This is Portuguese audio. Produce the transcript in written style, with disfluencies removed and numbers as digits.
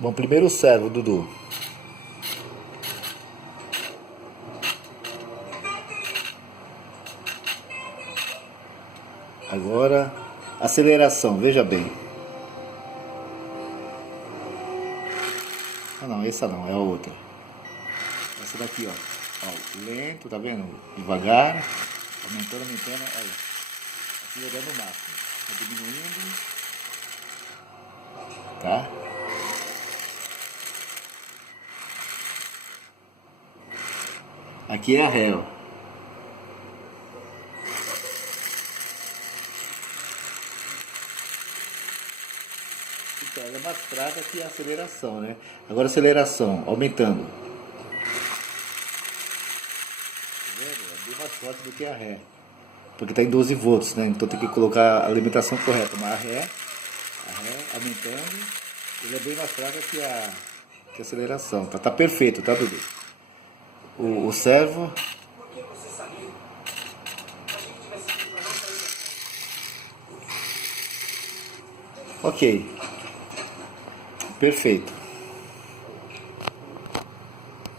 Bom, primeiro o servo, Dudu. Agora, aceleração, veja bem. Ah não, essa não, é a outra. Essa daqui, ó, lento, tá vendo? Devagar, aumentando, olha. Acelerando o máximo. Tá diminuindo. Tá? Aqui é a ré, ó. Então, ela é mais fraca que a aceleração, né? Agora a aceleração, aumentando. Tá vendo? É bem mais forte do que a ré. Porque tá em 12 volts, né? Então tem que colocar a alimentação correta. Mas a ré aumentando, ele é bem mais fraca que a aceleração. Tá perfeito, tá, Dudu? O servo. Ok. Perfeito.